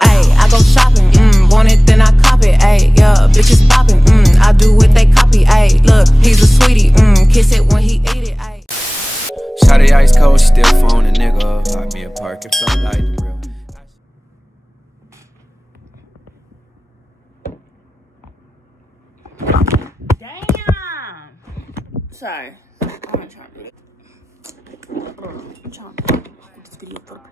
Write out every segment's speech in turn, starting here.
Ayy, I go shopping, want it then I cop it, ayy, yeah, bitches popping, I do what they copy, ayy, look, he's a sweetie, kiss it when he eat it, ayy. Shawty ice cold, still phone a nigga up, hot me a park, it felt like the real. Damn! Sorry, I'm trying to do it. I'm trying to put this video up.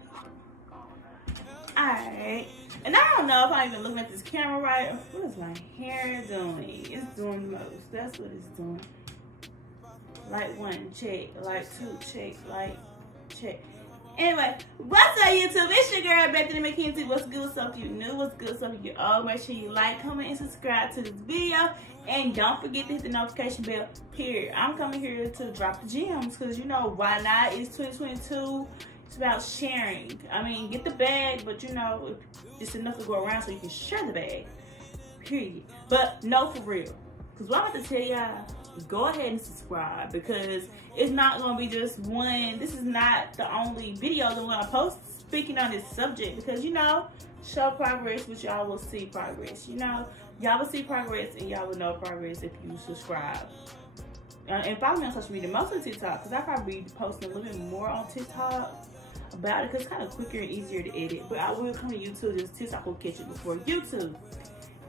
Alright, and I don't know if I'm even looking at this camera right. What is my hair doing? It's doing the most. That's what it's doing. Light 1, check. Light 2, check. Light, check. Anyway, what's up, YouTube? It's your girl, Bethany McKenzie. What's good? So if you're new, what's good? So if you're old, make sure you like, comment, and subscribe to this video. And don't forget to hit the notification bell, period. I'm coming here to drop the gems because, you know, why not? It's 2022. It's about sharing. I mean, get the bag, but you know, it's enough to go around so you can share the bag. Period. But no, for real. Because what I'm about to tell y'all, go ahead and subscribe because it's not going to be just one. This is not the only video that I'm going to post speaking on this subject because, you know, show progress, but y'all will see progress. You know, y'all will see progress and y'all will know progress if you subscribe. And follow me on social media, mostly TikTok, because I probably be posting a little bit more on TikTok about it because it's kind of quicker and easier to edit. But I will come to YouTube, just TikTok will catch it before YouTube.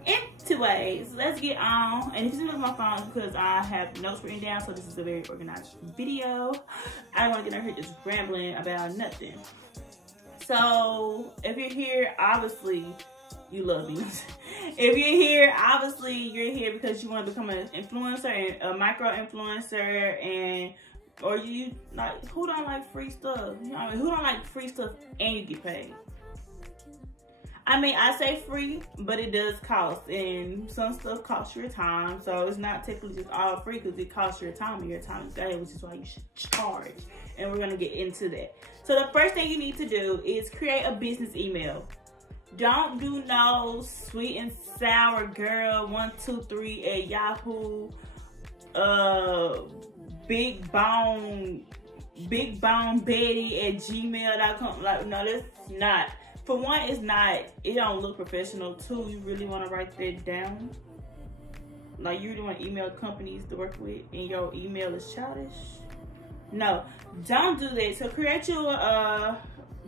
Anyways, let's get on. And if you see my phone, because I have notes written down, so this is a very organized video. I don't want to get out here just rambling about nothing. So if you're here, obviously you love me. If you're here, obviously you're here because you want to become an influencer and a micro influencer, and or you like, who don't like free stuff? You know what I mean? Who don't like free stuff and you get paid? I mean, I say free, but it does cost, and some stuff costs your time, so it's not technically just all free because it costs your time, and your time is valuable, which is why you should charge, and we're going to get into that. So the first thing you need to do is create a business email. Don't do no sweet and sour girl 123 at Yahoo, big bone Betty at gmail.com. Like, no, that's not. For one, it's not. It don't look professional. Two, you really want to write that down. Like, you really want to email companies to work with, and your email is childish. No, don't do that. So create your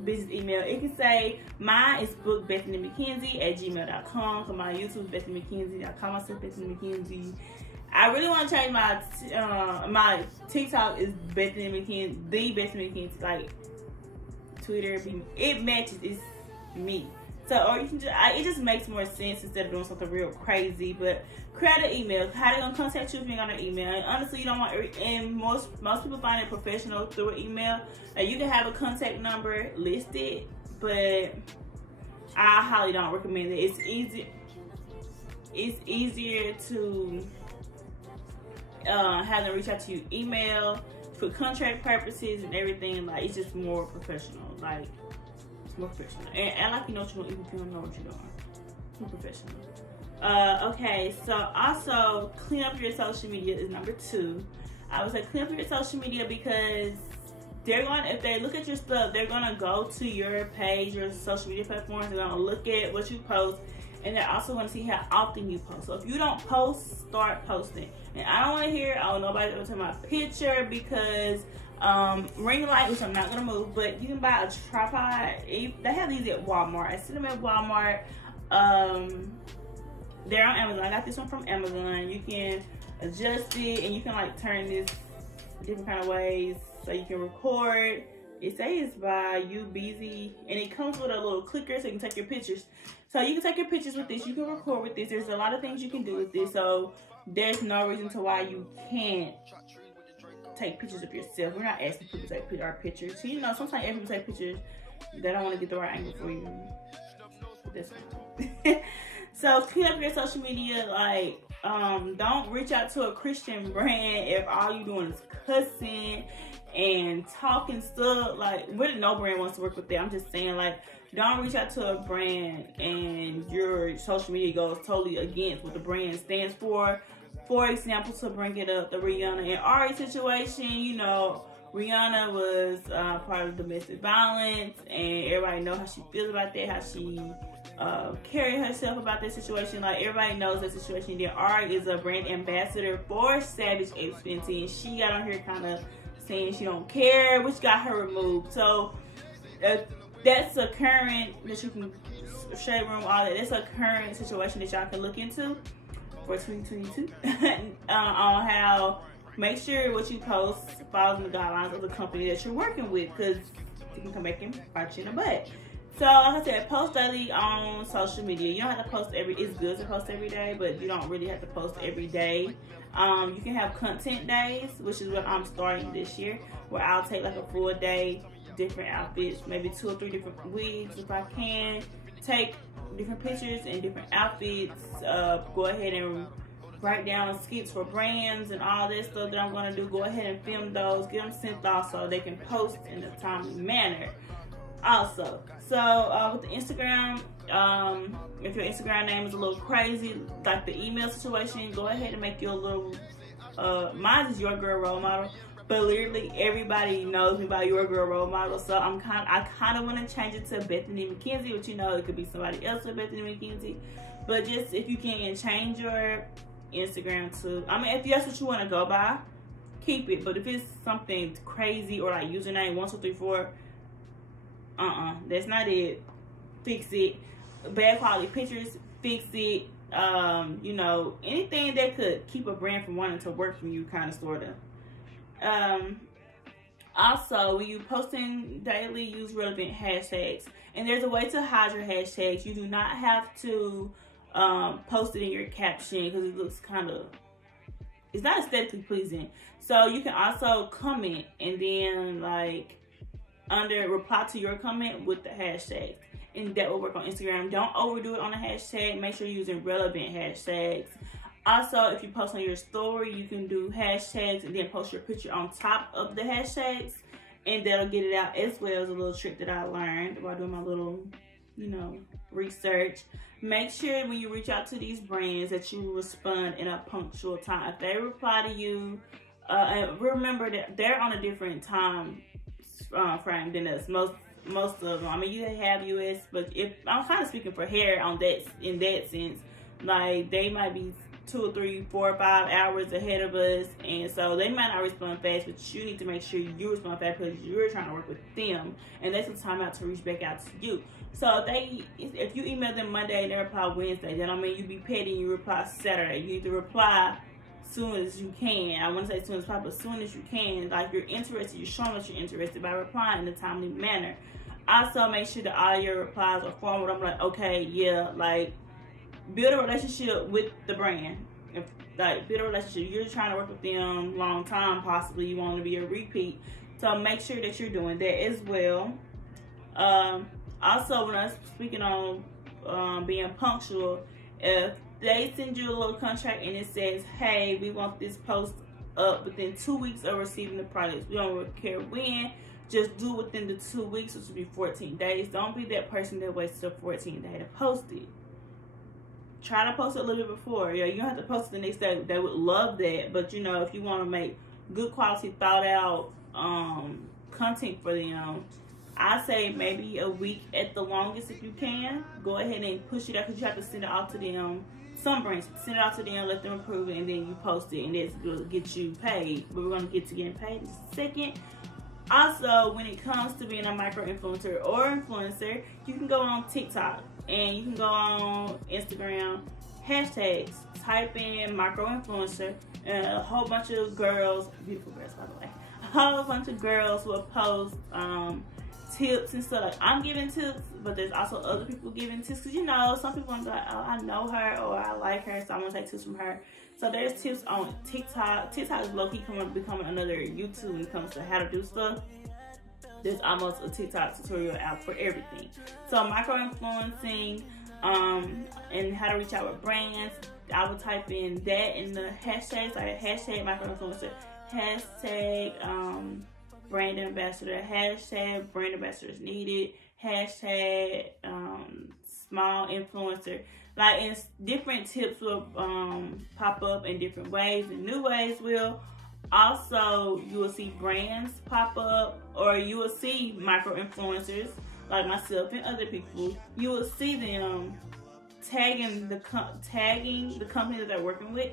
business email. It can say mine is bookbethanymckenzie@gmail.com. So my YouTube is Bethany McKenzie. I call myself Bethany McKenzie. I really want to change my my TikTok is Bethany McKenzie, the Bethany McKenzie. Like Twitter, it matches. It's me. So, or you can just, it just makes more sense instead of doing something real crazy. But create an email. How they gonna contact you if you got an email? And honestly, you don't want. And most people find it professional through an email. You can have a contact number listed, but I highly don't recommend it. It's easy. It's easier to have them reach out to you email for contract purposes and everything. Like, it's just more professional. Like, it's more professional. And like, you know what you're doing, even if you don't know what you're doing. It's more professional. Okay, so also clean up your social media is number 2. I would say clean up your social media because they're going, if they look at your stuff, they're gonna go to your page, your social media platforms. They're gonna look at what you post, and they're also gonna see how often you post. So if you don't post, start posting. And I don't want to hear, oh, nobody's gonna take my picture because ring light, which I'm not gonna move, but you can buy a tripod. They have these at Walmart. I see them at Walmart. They're on Amazon. I got this one from Amazon. You can adjust it, and you can like turn this different kind of ways so you can record. It says by UBZ, and it comes with a little clicker so you can take your pictures. So you can take your pictures with this. You can record with this. There's a lot of things you can do with this. So there's no reason to why you can't take pictures of yourself. We're not asking people to take our pictures. So, you know, sometimes people take pictures, they don't want to get the right angle for you. But that's fine. So clean up your social media. Like, don't reach out to a Christian brand if all you doing is cussing and talking stuff. Like, really, no brand wants to work with that. I'm just saying, like, don't reach out to a brand and your social media goes totally against what the brand stands for. For example, to bring it up, the Rihanna and Ari situation, you know, Rihanna was part of domestic violence, and everybody know how she feels about that, how she carry herself about this situation. Like, everybody knows that situation. Then Ari is a brand ambassador for Savage X Fenty, and she got on here kind of saying she don't care, which got her removed. So that's a current that you can shade room, all that. That's a current situation that y'all can look into for 2022 on how make sure what you post follows the guidelines of the company that you're working with, because you can come back and bite you in the butt. So, like I said, post daily on social media. You don't have to post it's good to post every day, but you don't really have to post every day. You can have content days, which is what I'm starting this year, where I'll take like a full day, different outfits, maybe 2 or 3 different wigs if I can, take different pictures and different outfits, go ahead and write down skits for brands and all that stuff that I'm going to do. Go ahead and film those, get them sent off so they can post in a timely manner. Also, so with the Instagram, if your Instagram name is a little crazy, like the email situation, go ahead and make your little, mine is Your Girl Role Model, but literally everybody knows me by Your Girl Role Model, so I kind of want to change it to Bethany McKenzie, which, you know, it could be somebody else with Bethany McKenzie, but just if you can change your Instagram to, I mean, if that's what you want to go by, keep it, but if it's something crazy or like username 1234, that's not it. Fix it. Bad quality pictures, fix it. You know, anything that could keep a brand from wanting to work for you, kind of, sort of. Also, when you posting daily, use relevant hashtags. And there's a way to hide your hashtags. You do not have to post it in your caption because it looks kind of, it's not aesthetically pleasing. So you can also comment and then like under reply to your comment with the hashtag, and that will work on Instagram. Don't overdo it on the hashtag. Make sure you're using relevant hashtags. Also, if you post on your story, you can do hashtags and then post your picture on top of the hashtags, and that'll get it out as well as a little trick that I learned while doing my little, you know, research. Make sure when you reach out to these brands that you respond in a punctual time. If they reply to you, and remember that they're on a different time frame than us. Most of them. I mean, you have US, but if I'm kind of speaking for hair on that, in that sense, like they might be 2 or 3, 4 or 5 hours ahead of us, and so they might not respond fast, but you need to make sure you respond fast because you're trying to work with them, and that's the time out to reach back out to you. So if you email them Monday and they reply Wednesday, then I mean you be petty and you reply Saturday. You need to reply soon as you can. I want to say soon as possible, but soon as you can. Like, you're interested, you're showing that you're interested by replying in a timely manner. Also, make sure that all your replies are formal. I'm like, okay, yeah, like, build a relationship with the brand. If, like, build a relationship. You're trying to work with them long time, possibly you want to be a repeat. So make sure that you're doing that as well. Also, when I'm speaking on being punctual, if they send you a little contract and it says, hey, we want this post up within 2 weeks of receiving the products. We don't really care when. Just do within the 2 weeks, which would be 14 days. Don't be that person that waits till 14 days to post it. Try to post it a little bit before. Yeah, you don't have to post it the next day. They would love that. But, you know, if you want to make good quality, thought out content for them, I say maybe a week at the longest if you can. Go ahead and push it out because you have to send it off to them. Some brands, send it out to them, let them approve it, and then you post it, and that's going to get you paid. But we're going to get to getting paid in a second. Also, when it comes to being a micro-influencer or influencer, you can go on TikTok and you can go on Instagram, hashtags, type in micro-influencer, and a whole bunch of girls, beautiful girls by the way, a whole bunch of girls will post tips and stuff. Like, I'm giving tips, but there's also other people giving tips, because, you know, some people want to be like, oh, I know her or I like her, so I'm going to take tips from her. So there's tips on TikTok. TikTok is low-key becoming another YouTube when it comes to how to do stuff. There's almost a TikTok tutorial out for everything. So micro-influencing and how to reach out with brands, I would type in that in the hashtags, like hashtag micro-influencer, hashtag brand ambassador, hashtag brand ambassadors needed, hashtag small influencer. Like, and different tips will pop up in different ways, and new ways will. Also, you will see brands pop up, or you will see micro influencers like myself and other people, you will see them tagging the company that they're working with.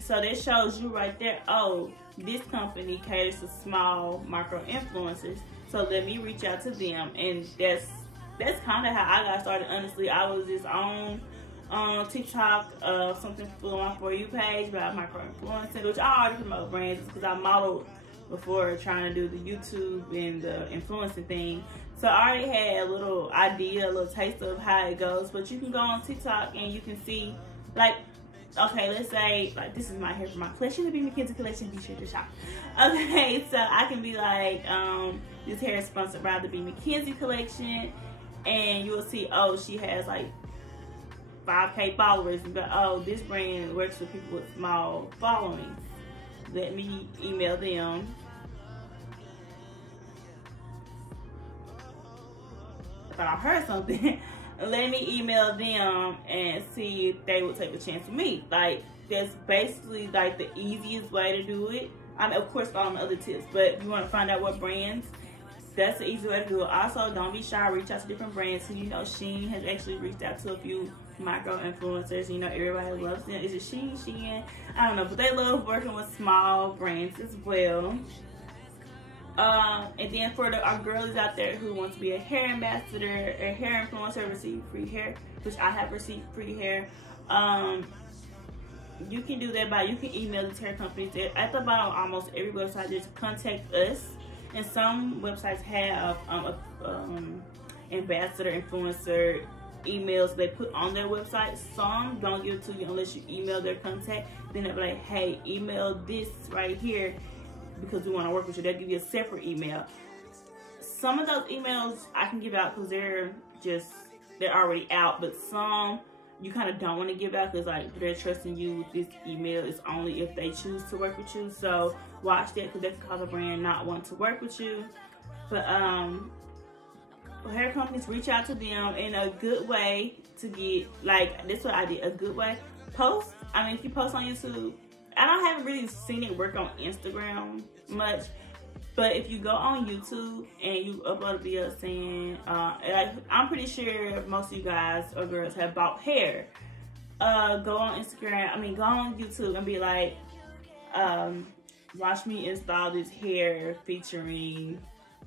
So that shows you right there, oh, this company caters to small micro influencers, so let me reach out to them. And that's kind of how I got started. Honestly, I was just on TikTok, something for my For You page about micro influencing, which I already promote brands because I modeled before trying to do the YouTube and the influencing thing. So I already had a little idea, a little taste of how it goes. But you can go on TikTok and you can see, like, okay, let's say, like, this is my hair for my collection, the B. McKenzie collection, be sure to shop. Okay, so I can be like, this hair is sponsored by the B. McKenzie collection, and you will see, oh, she has like 5K followers, but oh, this brand works with people with small followings. Let me email them. I thought I heard something. Let me email them and see if they would take a chance with me. Like, that's basically like the easiest way to do it. I mean, of course, following other tips, but if you want to find out what brands, that's the easy way to do it. Also, don't be shy. Reach out to different brands. So, you know, Shein has actually reached out to a few micro influencers. You know, everybody loves them. Is it Shein? I don't know, but they love working with small brands as well. And then for our girlies out there who want to be a hair ambassador, a hair influencer, receive free hair, which I have received free hair. You can do that by, you can email these hair companies. At the bottom, almost every website, just contact us. And some websites have ambassador, influencer emails they put on their website. Some don't give it to you unless you email their contact. Then they'll be like, hey, email this right here because we want to work with you. They'll give you a separate email. Some of those emails I can give out because they're already out, but some you kind of don't want to give out because like they're trusting you with this email. It's only if they choose to work with you. So watch that because that can cause a brand not want to work with you. But hair companies, reach out to them in a good way to get, like, this is what I did, a good way. Post, I mean, if you post on YouTube, I haven't really seen it work on Instagram much, but if you go on YouTube and you upload a video saying, like, I'm pretty sure most of you guys or girls have bought hair. Go on Instagram, go on YouTube and be like, watch me install this hair featuring,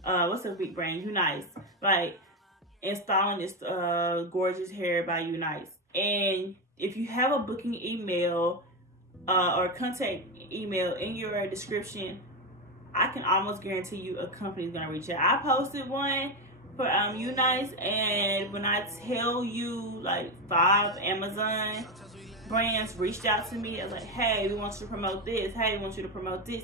what's a big brand? Unice. Like, installing this gorgeous hair by Unice. And if you have a booking email or contact email in your description, I can almost guarantee you a company is gonna reach out. I posted one for Unice, and when I tell you, like, 5 Amazon brands reached out to me. I was like, hey, we want you to promote this. Hey, we want you to promote this.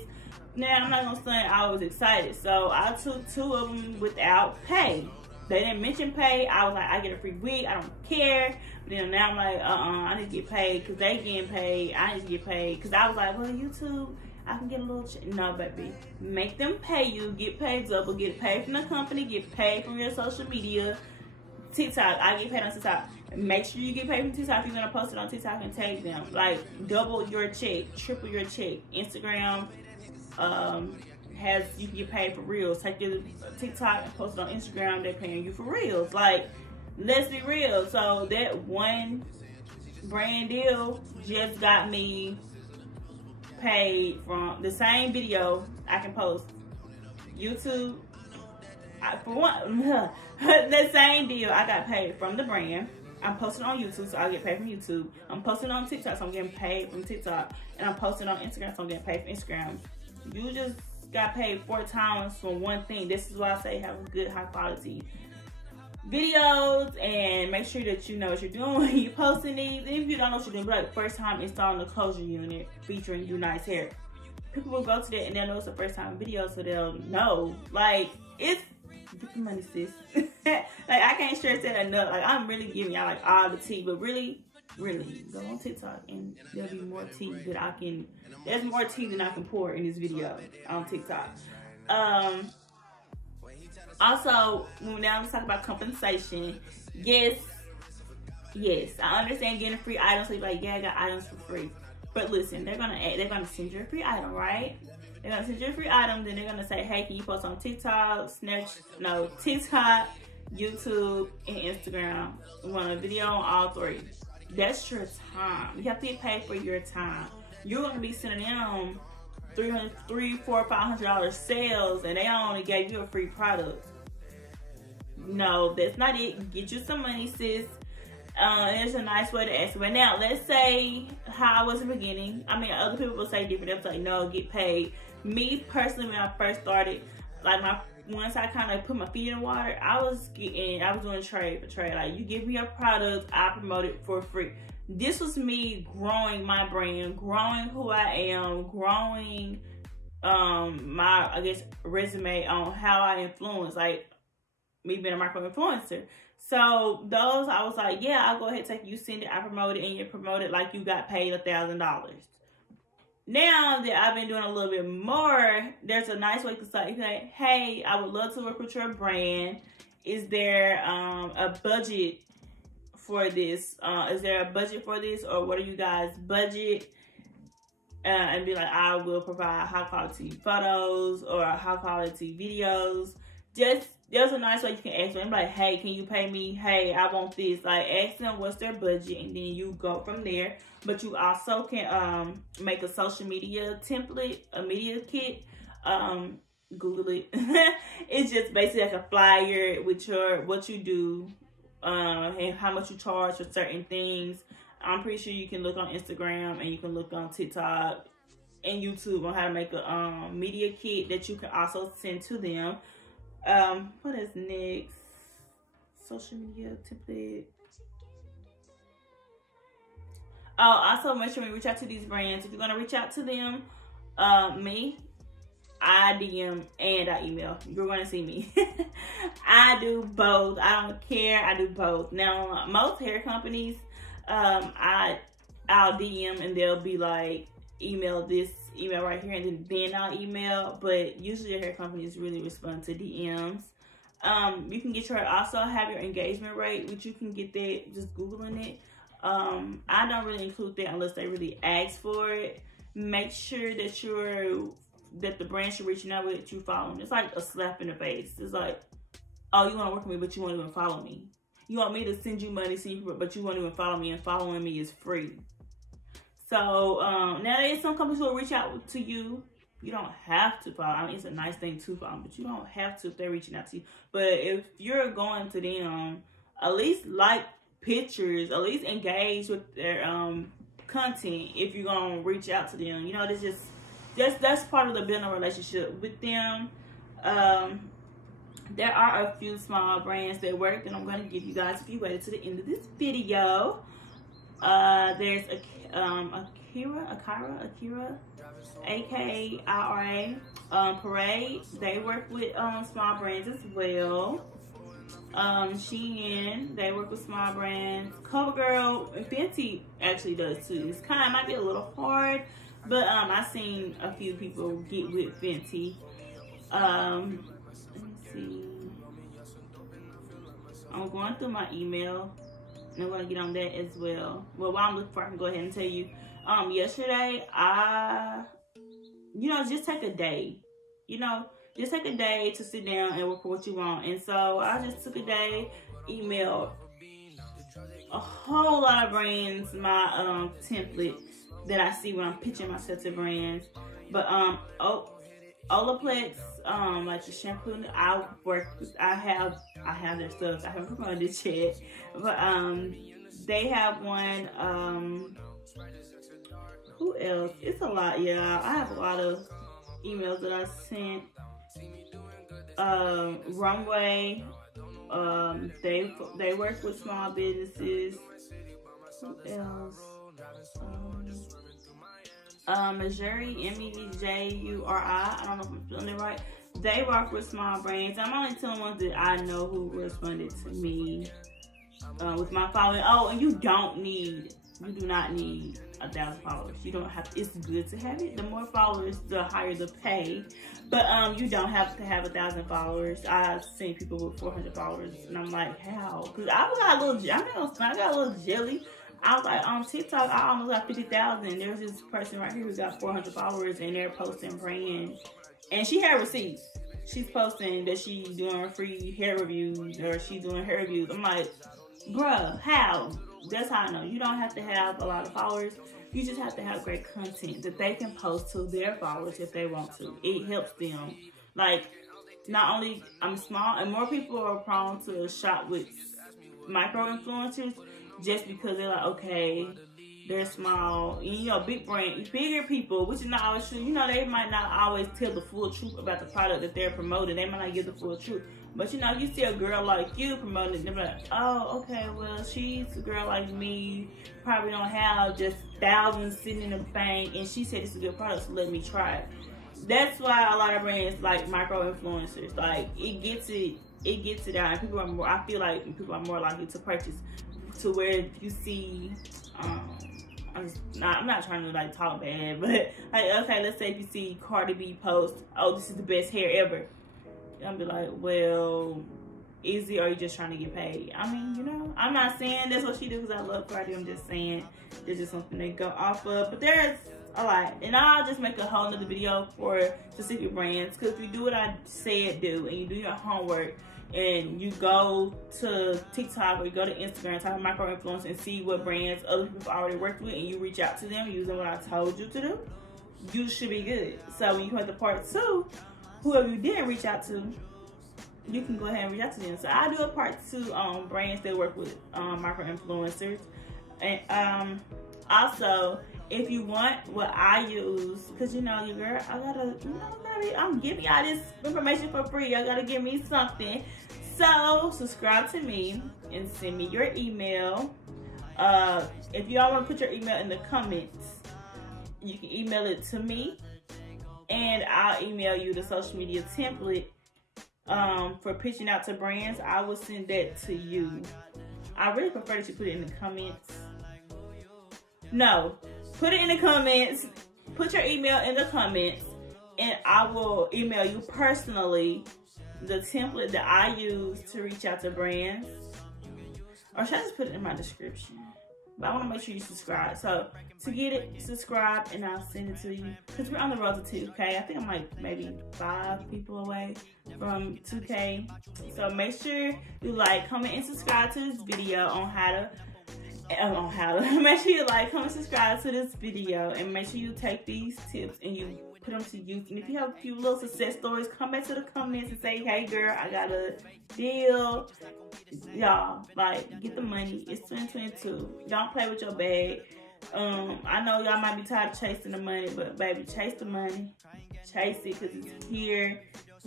Now, I'm not gonna say I was excited, so I took 2 of them without pay. They didn't mention pay. I was like, I get a free wig, I don't care. But then now I'm like, I need to get paid because they getting paid. I need to get paid because I was like, well, YouTube, I can get a little no, baby. Make them pay you, get paid double, get paid from the company, get paid from your social media. TikTok, I get paid on TikTok. Make sure you get paid from TikTok if you're gonna post it on TikTok and tag them. Like, double your check, triple your check. Instagram you can get paid for reels. Take your TikTok and post it on Instagram, they're paying you for reels. Like, let's be real. So that one brand deal just got me paid from the same video I can post. YouTube, for one, the same deal I got paid from the brand. I'm posting on YouTube, so I get paid from YouTube. I'm posting on TikTok, so I'm getting paid from TikTok. And I'm posting on Instagram, so I'm getting paid from Instagram. You just got paid 4 times for one thing. This is why I say have good, high quality videos, and make sure that you know what you're doing when you're posting these. And if you don't know what you're doing, like first time installing the closure unit featuring Unice hair, people will go to that and they'll know it's the first time video, so they'll know. Like, it's get the money, sis. Like, I can't stress that enough. Like, I'm really giving y'all like all the tea, but really go on TikTok and there'll be more tea that I can. There's more tea than I can pour in this video on TikTok. Also, now let's talk about compensation. Yes, I understand getting free items. So you're like, yeah, I got items for free. But listen, they're gonna send you a free item, right? They're gonna send you a free item, then they're gonna say, hey, can you post on TikTok, TikTok, YouTube, and Instagram. We want a video on all 3. That's your time. You have to get paid for your time. You're going to be sending them $300, $400, $500 sales, and they only gave you a free product. No, that's not it. Get you some money, sis. There's a nice way to ask. But now, let's say how I was in the beginning. I mean, other people will say different. They'll say, no, get paid. Me, personally, when I first started, like once I kind of put my feet in the water, I was doing trade for trade. Like, you give me a product, I promote it for free. This was me growing my brand, growing who I am, growing my, I guess, resume on how I influence, like me being a micro influencer. So those, I was like, yeah, I'll go ahead and take you, send it, I promote it, and you promote it like you got paid $1,000. Now that I've been doing a little bit more, there's a nice way to start. You can say, hey, I would love to work with your brand. Is there a budget for this? Is there a budget for this? Or what are you guys' budget? And be like, I will provide high quality photos or high quality videos. Just, there's a nice way you can ask them. Like, hey, can you pay me? Hey, I want this. Like, ask them what's their budget, and then you go from there. But you also can make a social media template, a media kit. Google it. It's just basically like a flyer with what you do and how much you charge for certain things. I'm pretty sure you can look on Instagram and you can look on TikTok and YouTube on how to make a media kit that you can also send to them. What is next? Social media template. Oh, also make sure we reach out to these brands. If you're gonna reach out to them, me, I DM and I email. You're gonna see me. I do both. I don't care. I do both. Now, most hair companies, I'll DM and they'll be like, email this email right here, and then I'll email. But usually, hair companies really respond to DMs. You can get also have your engagement rate, which you can get that just Googling it. I don't really include that unless they really ask for it. Make sure that the brand you're reaching out with, you follow them. It's like a slap in the face. It's like, oh, you want to work with me, but you won't even follow me. You want me to send you money, but you won't even follow me, and following me is free. So now there's some companies who will reach out to you. You don't have to follow. I mean, it's a nice thing to follow, but you don't have to if they're reaching out to you. But if you're going to them, at least like pictures, at least engage with their content if you're gonna reach out to them. You know, that's part of the building a relationship with them. There are a few small brands that work that I'm gonna give you guys if you waited to the end of this video. There's Akira, AKIRA, Parade. They work with small brands as well. Shein, they work with small brands. CoverGirl and Fenty actually does too. It's might be a little hard, but I've seen a few people get with Fenty. Let me see. I'm going through my email, and I'm going to get on that as well. Well, while I'm looking for it, I can go ahead and tell you. Yesterday, just take a day. Just take a day to sit down and work for what you want. And so I just took a day, emailed a whole lot of brands my template that I see when I'm pitching myself to brands. But Olaplex, like the shampoo, I have their stuff. I haven't promoted it yet, but they have one. Who else? It's a lot, yeah. I have a lot of emails that I sent. Runway, they work with small businesses. Who else? Missouri, MEVJURI, I don't know if I'm feeling it right. They work with small brands. I'm only telling ones that I know who responded to me with my following. Oh, and you do not need 1,000 followers. You don't have to. It's good to have it. The more followers, the higher the pay. But you don't have to have 1,000 followers. I've seen people with 400 followers, and I'm like, how? Because I got a little jelly. I was like, on TikTok, I almost got 50,000. There's this person right here who got 400 followers, and they're posting brand, and she had receipts. she's posting that she's doing free hair reviews or she's doing hair reviews. I'm like, bruh, how? That's how I know. You don't have to have a lot of followers. You just have to have great content that they can post to their followers if they want to. It helps them. Like, not only I'm small, and more people are prone to shop with micro-influencers just because they're like, okay, they're small. And, you know, big brand, bigger people, which is not always true. You know, they might not always tell the full truth about the product that they're promoting. They might not give the full truth. But, you know, you see a girl like you promoting it, they're like, oh, okay, well, she's a girl like me, probably don't have just thousands sitting in the bank, and she said it's a good product, so let me try it. That's why a lot of brands like micro-influencers. Like, it gets it out, and people are more, I feel like people are more likely to purchase, to where you see, I'm not trying to like talk bad, but like, okay, let's say if you see Cardi B post, oh, this is the best hair ever, I'll be like, well, is it, or are you just trying to get paid? I mean, you know, I'm not saying that's what she do because I love Cardi. I'm just saying there's just something to go off of. But there's a lot, and I'll just make a whole nother video for specific brands, because if you do what I said do, and you do your homework, and you go to TikTok or you go to Instagram, type of micro-influence, and see what brands other people have already worked with, and you reach out to them using what I told you to do, you should be good. So when you come to part 2, whoever you didn't reach out to, you can go ahead and reach out to them. So I do a part 2 on brands that work with micro-influencers. And also, if you want what I use, because you know, your girl, I'm giving y'all this information for free. Y'all gotta give me something. So subscribe to me and send me your email. If y'all want to put your email in the comments, you can email it to me, and I'll email you the social media template for pitching out to brands. I will send that to you. I really prefer that you put it in the comments. No, put it in the comments. Put your email in the comments, and I will email you personally the template that I use to reach out to brands. Or should I just put it in my description? But I want to make sure you subscribe. So to get it, subscribe, and I'll send it to you. Because we're on the road to 2K. I think I'm like maybe 5 people away from 2K. So make sure you like, comment, and subscribe to this video on how to make sure you like, comment, subscribe to this video, and make sure you take these tips and you put them to use. And if you have a few little success stories, come back to the comments and say, hey girl, I got a deal. Y'all, like, get the money. It's 2022. Don't play with your bag. I know y'all might be tired of chasing the money, but baby, chase the money. Chase it, because it's here.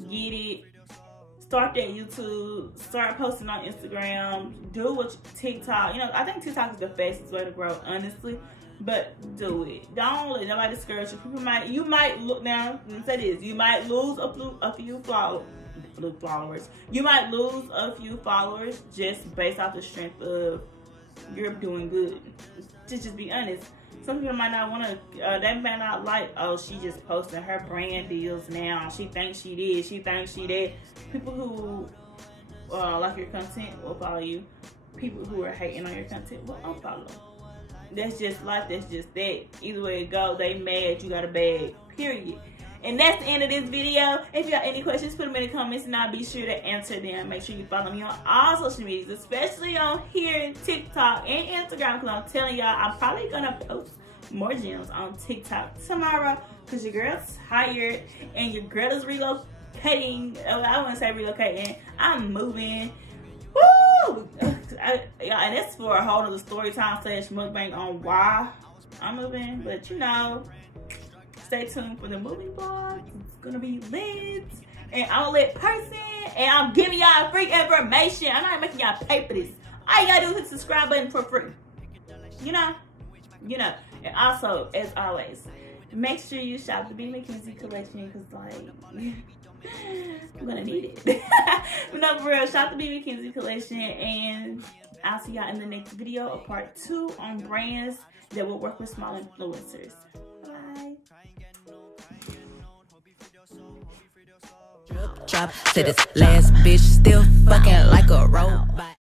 Get it. Start that YouTube. Start posting on Instagram. Do what TikTok. You know, I think TikTok is the fastest way to grow, honestly. But do it. Don't let nobody discourage you. You might look now. Let's say this. You might lose a few followers. You might lose a few followers just based off the strength of you're doing good. Just be honest. Some people might not want to. They might not like. Oh, she just posted her brand deals now. She thinks she did. She thinks she did. People who like your content will follow you. People who are hating on your content will unfollow. That's just life. That's just that. Either way it go, they mad. You got a bag. Period. And that's the end of this video. If you have any questions, put them in the comments, and I'll be sure to answer them. Make sure you follow me on all social medias, especially on here, TikTok and Instagram, because I'm telling y'all, I'm probably gonna post more gems on TikTok tomorrow, because your girl's hired and your girl is relocating. Oh, I wouldn't say relocating. I'm moving. Woo! And that's for a whole other story time / mukbang on why I'm moving. But you know, stay tuned for the moving vlog. It's gonna be lit, and I'm a lit person, and I'm giving y'all free information. I'm not making y'all pay for this. All you gotta do is hit the subscribe button for free. You know. And also, as always, make sure you shop the B. McKenzie collection, because like I'm gonna need it. But no, for real, shop the B. McKenzie collection, and I'll see y'all in the next video, a part 2 on brands that will work with small influencers. Bye. Drop to this last bitch, still fucking like a robot.